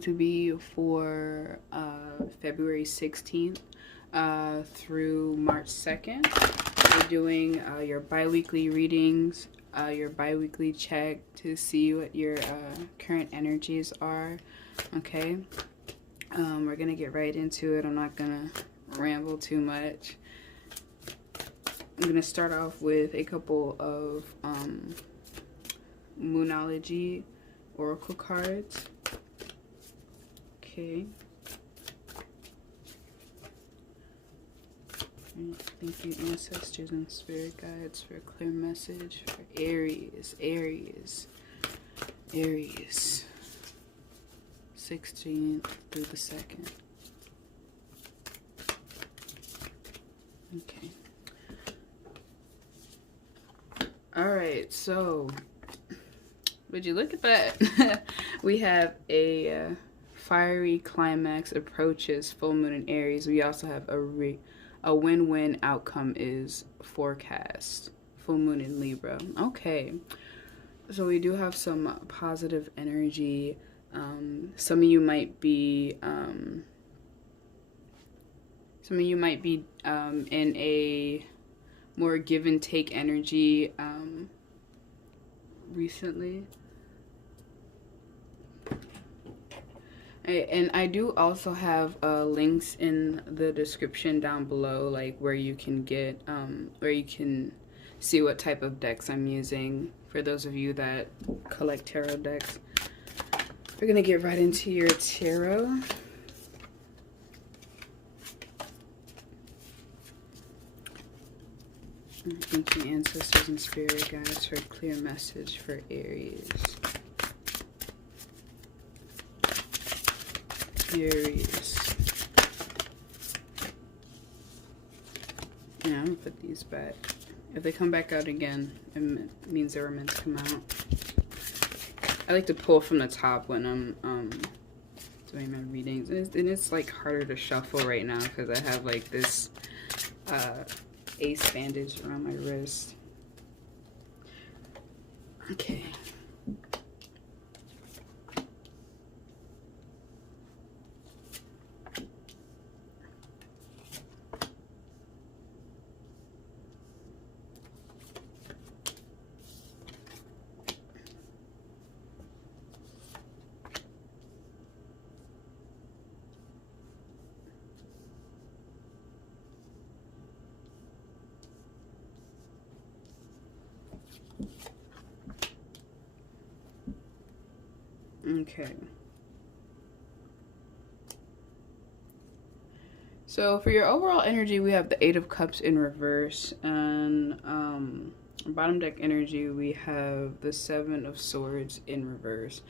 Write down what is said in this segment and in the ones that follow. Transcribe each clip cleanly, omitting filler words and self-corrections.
to be for February 16th through March 2nd. We're doing your bi-weekly readings, your bi-weekly check to see what your current energies are. Okay, we're gonna get right into it. I'm not gonna ramble too much. I'm gonna start off with a couple of Moonology oracle cards. Okay. Thank you, ancestors and spirit guides, for a clear message for Aries. 16th through the 2nd. Okay. Alright, so would you look at that? We have a fiery climax approaches full moon in Aries. We also have a win-win outcome is forecast, full moon in Libra. Okay, so we do have some positive energy. Some of you might be in a more give and take energy recently. And I do also have links in the description down below, like where you can get, where you can see what type of decks I'm using for those of you that collect tarot decks. We're gonna get right into your tarot. Thank you, ancestors and spirit guides, for a clear message for Aries. Aries. Yeah, I'm gonna put these back. If they come back out again, it means they were meant to come out. I like to pull from the top when I'm doing my readings, and it's like harder to shuffle right now because I have like this ace bandage around my wrist. Okay. Okay. So for your overall energy, we have the Eight of Cups in reverse, and bottom deck energy, we have the Seven of Swords in reverse.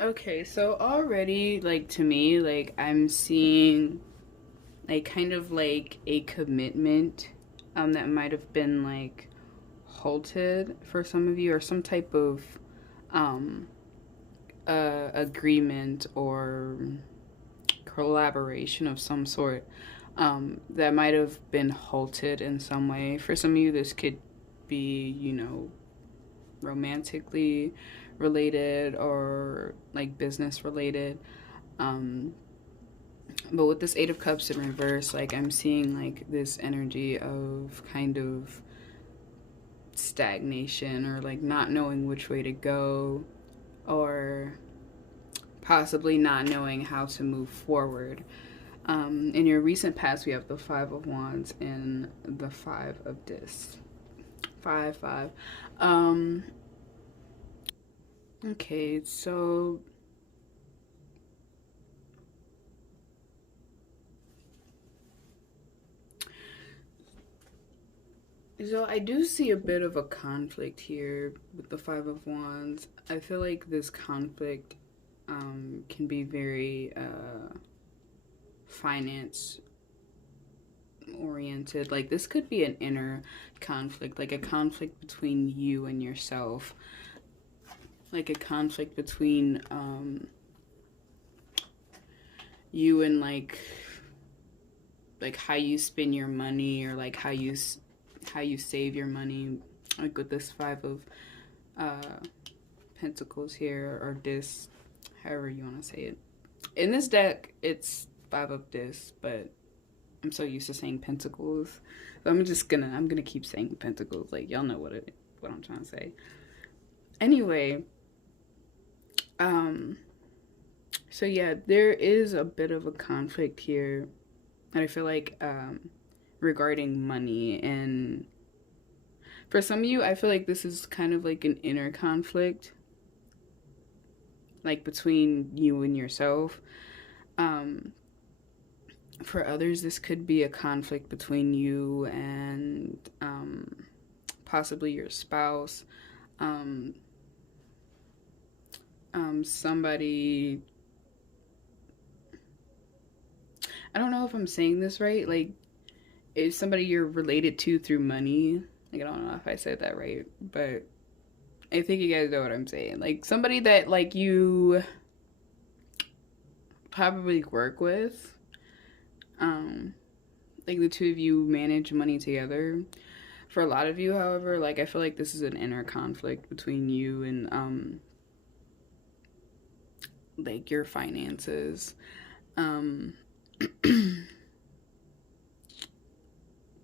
Okay, so already, like, to me, like, I'm seeing, like, kind of, like, a commitment, that might have been, like, halted for some of you, or some type of, agreement or collaboration of some sort, that might have been halted in some way. For some of you, this could be, you know, romantically related or like business related, but with this Eight of Cups in reverse, like, I'm seeing like this energy of kind of stagnation, or like not knowing which way to go, or possibly not knowing how to move forward. In your recent past, we have the Five of Wands and the Five of Discs. Five. Okay, so I do see a bit of a conflict here with the Five of Wands. I feel like this conflict can be very finance oriented. Like, this could be an inner conflict, like a conflict between you and yourself, like a conflict between you and like how you spend your money, or like how you save your money, like with this Five of Pentacles here, or disc, however you want to say it. In this deck, it's Five of Discs, but I'm so used to saying Pentacles, so I'm gonna keep saying Pentacles. Like, y'all know what I'm trying to say. Anyway, so yeah, there is a bit of a conflict here, and I feel like regarding money, and for some of you, I feel like this is kind of like an inner conflict, like between you and yourself. For others, this could be a conflict between you and possibly your spouse. Somebody, I don't know if I'm saying this right, like, it's somebody you're related to through money. Like, I don't know if I said that right, but I think you guys know what I'm saying. Like, somebody that, like, you probably work with. Like, the two of you manage money together. For a lot of you, however, like, I feel like this is an inner conflict between you and, like, your finances. In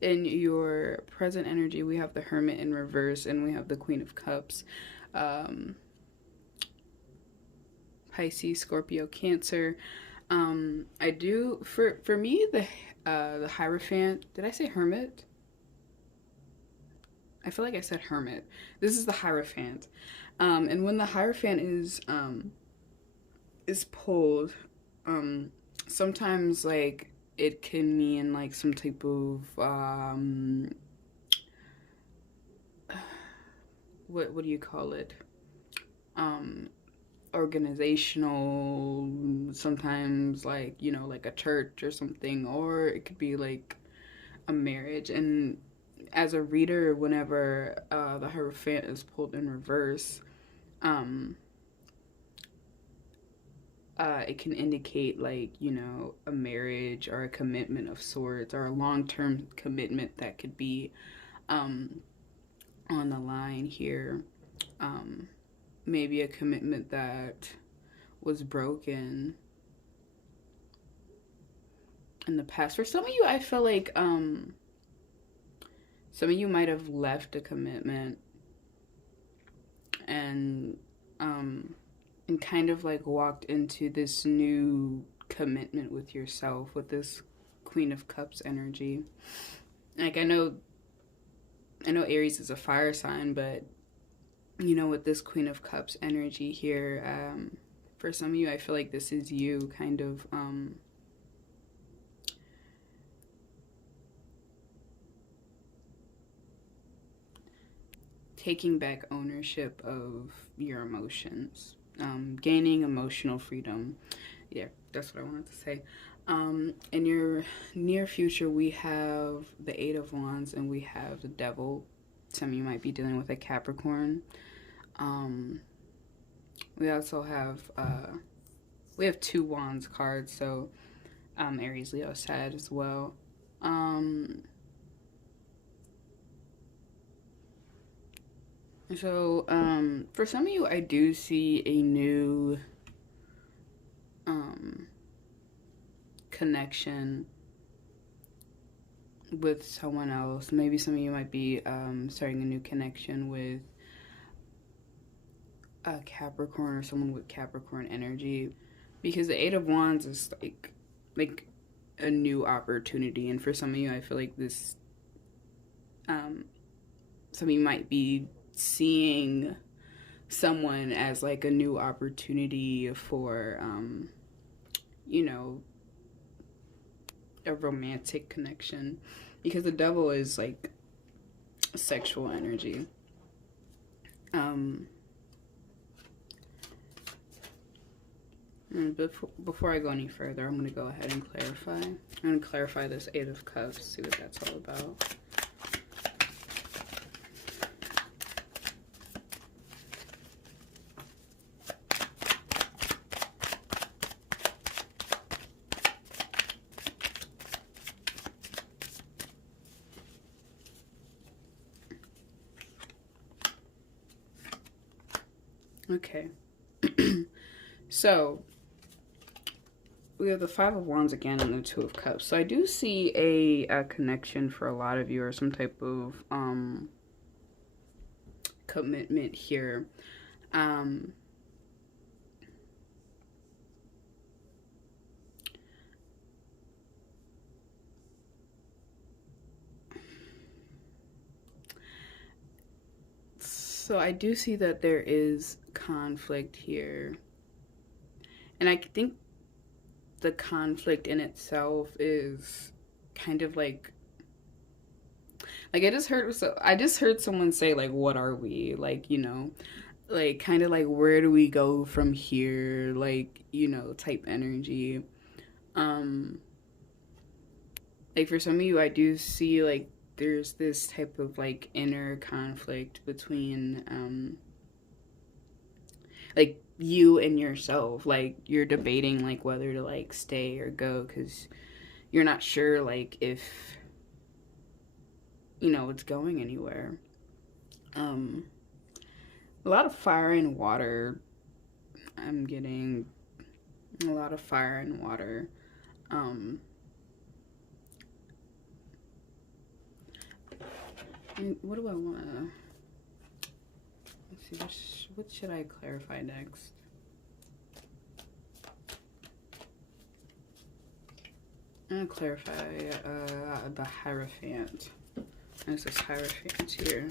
your present energy, we have the Hermit in reverse, and we have the Queen of Cups. Pisces, Scorpio, Cancer. I do, for me, the Hierophant, did I say Hermit? I feel like I said Hermit. This is the Hierophant. And when the Hierophant is pulled, sometimes, like, it can mean, like, some type of, what do you call it? Organizational, sometimes, like, you know, like a church or something, or it could be like a marriage. And as a reader, whenever the Hierophant is pulled in reverse, it can indicate, like, you know, a marriage or a commitment of sorts, or a long-term commitment that could be on the line here. Maybe a commitment that was broken in the past. For some of you, I feel like some of you might have left a commitment and kind of like walked into this new commitment with yourself, with this Queen of Cups energy. Like, I know Aries is a fire sign, but you know, with this Queen of Cups energy here, for some of you, I feel like this is you kind of taking back ownership of your emotions, gaining emotional freedom. Yeah, that's what I wanted to say. In your near future, we have the Eight of Wands, and we have the Devil. Some of you might be dealing with a Capricorn. We also have we have two Wands cards, so Aries, Leo, Sag as well. So for some of you, I do see a new connection with someone else. Maybe some of you might be starting a new connection with a Capricorn, or someone with Capricorn energy, because the Eight of Wands is like a new opportunity. And for some of you, I feel like this some of you might be seeing someone as like a new opportunity for you know, a romantic connection, because the Devil is like sexual energy. Before I go any further, I'm going to go ahead and clarify. I'm going to clarify this Eight of Cups, see what that's all about. Okay. So we have the Five of Wands again and the Two of Cups. So I do see a connection for a lot of you, or some type of commitment here. So I do see that there is conflict here. And I think the conflict in itself is kind of like I just heard someone say like, what are we? Like, you know, like kind of like, where do we go from here? Like, you know, type energy. Um like for some of you, I do see like there's this type of like inner conflict between like you and yourself. Like you're debating like whether to like stay or go, because you're not sure like if, you know, it's going anywhere. um a lot of fire and water. I'm getting a lot of fire and water. um and what do I want to, let's see, what should I clarify next? I'm gonna clarify the Hierophant. There's this Hierophant here.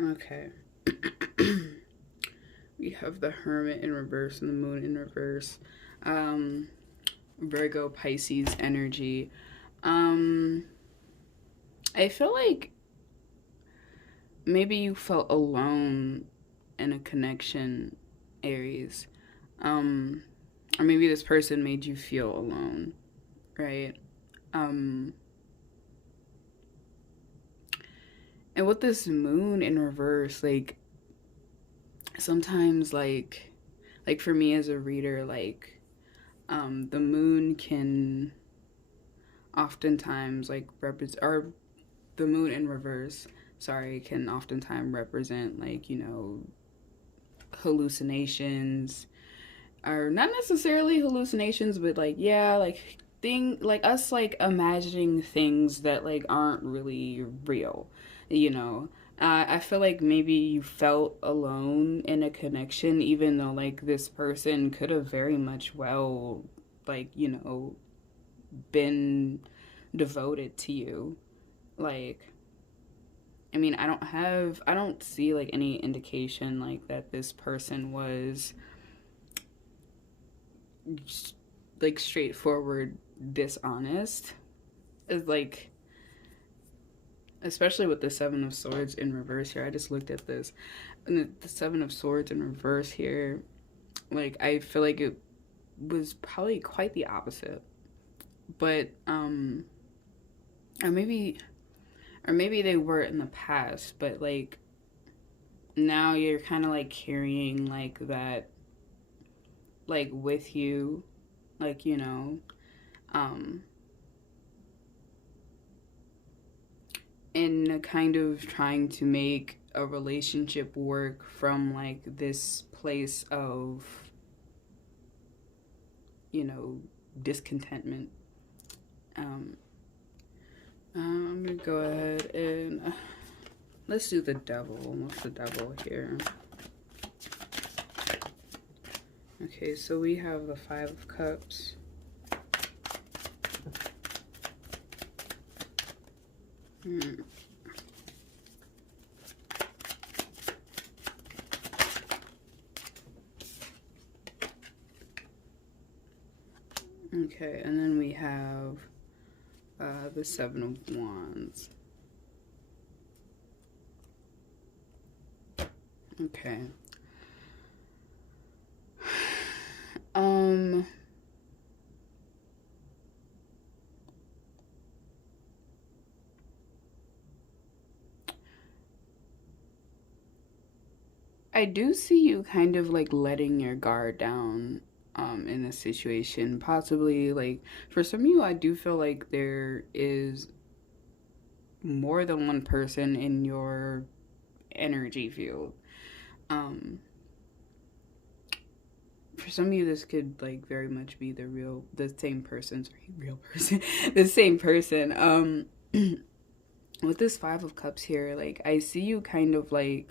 Okay. We have the Hermit in reverse and the Moon in reverse. Virgo, Pisces energy. I feel like maybe you felt alone in a connection, Aries. Or maybe this person made you feel alone, right? Um, and with this Moon in reverse, like sometimes like for me as a reader, like the moon can oftentimes like represent, or the moon in reverse, sorry, can oftentimes represent like, you know, hallucinations, or not necessarily hallucinations, but like, yeah, like thing like us like imagining things that like aren't really real, you know. I feel like maybe you felt alone in a connection, even though like this person could have very much well, like, you know, been devoted to you. Like, I mean, I don't see like any indication like that this person was like straightforward dishonest. It's like, especially with the Seven of Swords in reverse here. I just looked at this, and the Seven of Swords in reverse here, like I feel like it was probably quite the opposite. But or maybe they were in the past, but like now you're kind of like carrying like that like with you, like, you know, um in kind of trying to make a relationship work from like this place of, you know, discontentment. um I'm gonna go ahead and let's do the Devil. What's the Devil here? Okay, so we have the Five of Cups. Okay, and then we have the Seven of Wands. Okay. I do see you kind of like letting your guard down in a situation. Possibly, like, for some of you, I do feel like there is more than one person in your energy field. For some of you, this could, like, very much be the same person. Sorry, real person. The same person. With this Five of Cups here, like, I see you kind of like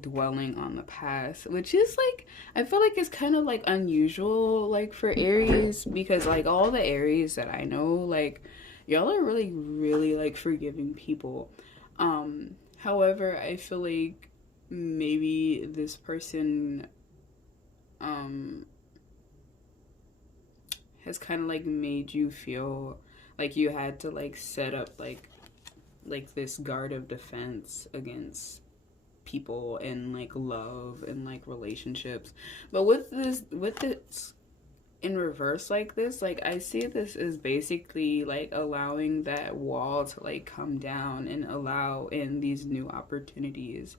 dwelling on the past, which is like, I feel like it's kind of like unusual, like, for Aries, because like all the Aries that I know, like, y'all are really, really like forgiving people. However, I feel like maybe this person has kind of like made you feel like you had to like set up like this guard of defense against people and like love and like relationships. But with this in reverse like this, like, I see this as basically like allowing that wall to like come down and allow in these new opportunities,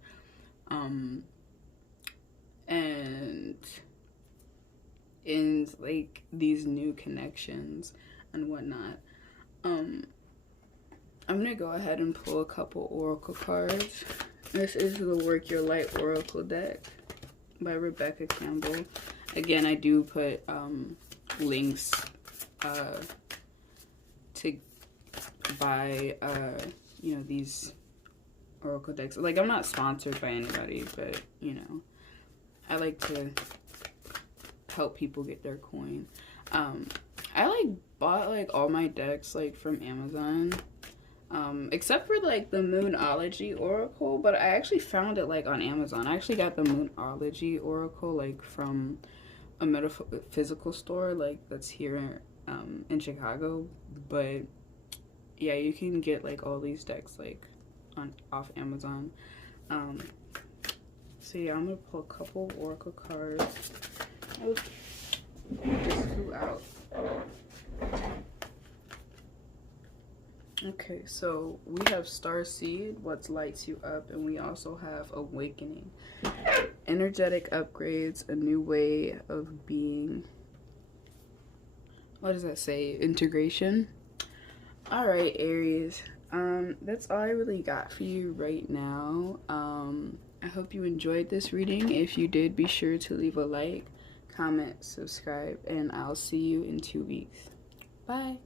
and in like these new connections and whatnot. I'm gonna go ahead and pull a couple oracle cards. This is the Work Your Light Oracle deck by Rebecca Campbell. Again, I do put links to buy you know, these oracle decks. Like, I'm not sponsored by anybody, but you know, I like to help people get their coin. I like bought like all my decks like from Amazon. Except for like the Moonology Oracle, but I actually found it like on Amazon. I actually got the Moonology Oracle like from a metaphysical store like that's here in Chicago. But yeah, you can get like all these decks like off Amazon. So yeah, I'm gonna pull a couple oracle cards. Oh, this flew out. Okay, so we have Starseed, what lights you up, and we also have Awakening. Energetic upgrades, a new way of being. What does that say? Integration? Alright, Aries. That's all I really got for you right now. I hope you enjoyed this reading. If you did, be sure to leave a like, comment, subscribe, and I'll see you in 2 weeks. Bye.